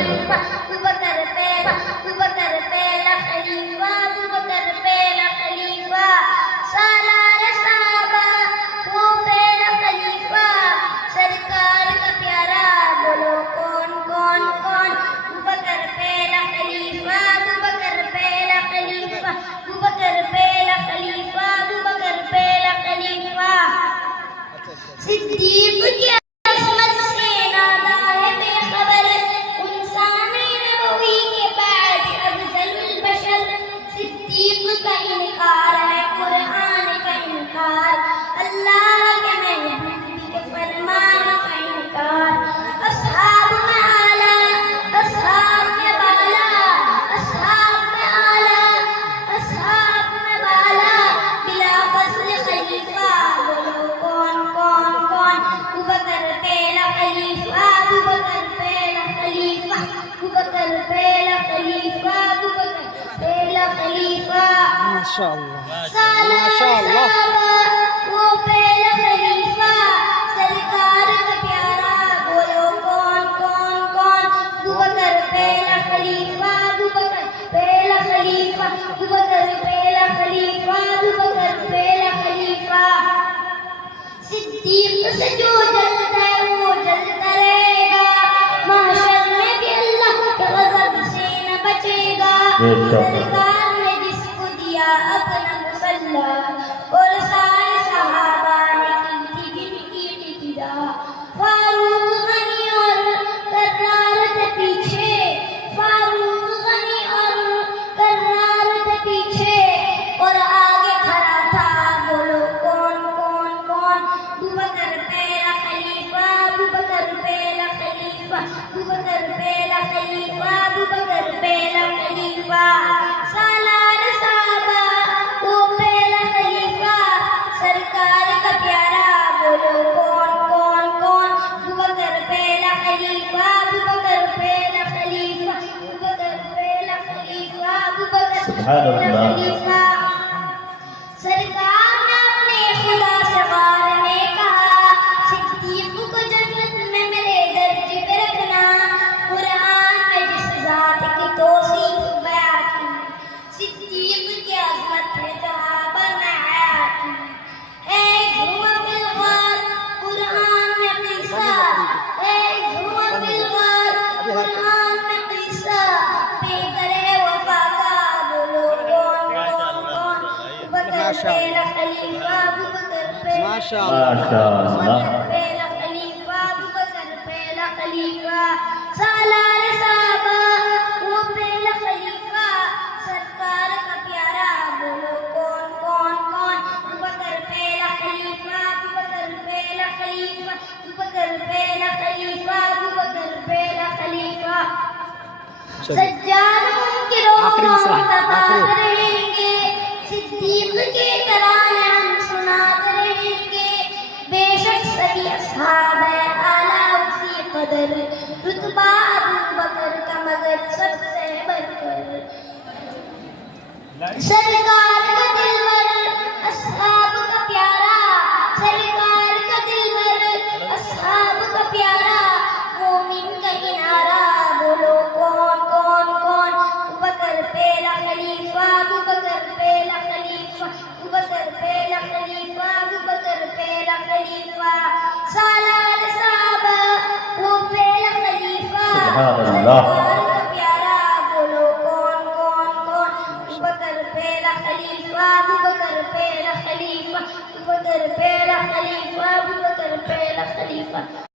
खलीफा अबू बकर पहला खलीफा अबू बकर पहला खलीफा सालार साहबा वो पहला खलीफा सरकार का प्यारा बोलो कौन कौन कौन अबू बकर पहला खलीफा अबू बकर पहला खलीफा अबू बकर पहला खलीफा अबू बकर पहला खलीफा सिद्दीक की अज़मत से नादा है बेखबर इंसानीन वही के बाद अफजलुल बशर सिद्दीक का इनकार है कुरान का इनकार अल्लाह के महबूब के फरमान का इनकार अस्हाब में आला अस्हाब में बाला अस्हाब में आला अस्हाब में बाला बिला फज़ल खलीफा बोलो कौन कौन कौन अबू बकर पहला खलीफा अबू बकर पहला खलीफा अबू बकर पहला खलीफा अबू बकर पहला खलीफा माशाअल्लाह माशाअल्लाह वो पहला खलीफा सरकार का प्यारा बोलो कौन कौन कौन अबू बकर पहला खलीफा अबू बकर पहला खलीफा अबू बकर पहला खलीफा अबू बकर पहला खलीफा सिद्दीक से जो जलता है वो जलता रहेगा महशर में भी अल्लाह के गज़ब से न बचेगा सरकार ने जिसको दिया अपना मुसल्ला और सारे सहाबा ने की थी जिनकी इब्तिदा फारूक गनी और कर्रार थे पीछे फारूक गनी और कर्रार थे पीछे और आगे खड़ा था बोलो कौन कौन कौन अबू बकर पहला खलीफा अबू बकर पहला खलीफा अबू बकर पहला खलीफा अबू बकर पहला खलीफा सालार साहबा वो पहला खलीफा सरकार का प्यारा बोलो कौन कौन कौन अबू बकर पहला खलीफा अबू बकर पहला खलीफा अबू बकर पहला खलीफा अबू बकर पहला खलीफा सरकार ने अपने खुदा से वार में कहा सिद्दीक को जन्नत में मेरे दर्जे पे रखना कुरान में जिस जात की तौसीफ बयां की सिद्दीक की अज़मत है जहां बनाया की ऐ हुआ फिल गार कुरान में किस्सा ऐ हुआ फिल गार कुरान में किस्सा बेगरे वफा का बोलो कौन कौन कौन अबू बकर पहला खलीफा अबू बकर पहला माशाअल्लाह पहला खलीफा अबू बकर पहला खलीफा सालार साहबा वो पहला खलीफा सरकार का प्यारा बोलो कौन कौन कौन अबू बकर पहला खलीफा अबू बकर पहला खलीफा अबू बकर पहला खलीफा अबू बकर पहला खलीफा सज्जाद मुनकिरों आखिरी मिसरा, मुतबाद आखिरी। रहेंगे सिद्दीक के तराने हम सुनाते रहेंगे बेशक सभी अस्हाब है आला उसी कदर रुतबा अबू बकर का मगर सबसे बढ़कर सरकार का दिलबर अस्हाब का प्यारा सरकार का दिलबर अस्हाब का प्यारा मोमिन का किनारा बोलो कौन कौन कौन अबू बकर पहला खलीफा अबू बकर पहला खलीफा अबू बकर पहला खलीफा अबू बकर पहला खलीफा सालार साहबा वो पहला खलीफा सुभानअल्लाह। सरकार का प्यारा बोलो कौन कौन कौन अबू बकर पहला खलीफा अबू बकर पहला खलीफा अबू बकर पहला खलीफा अबू बकर पहला खलीफा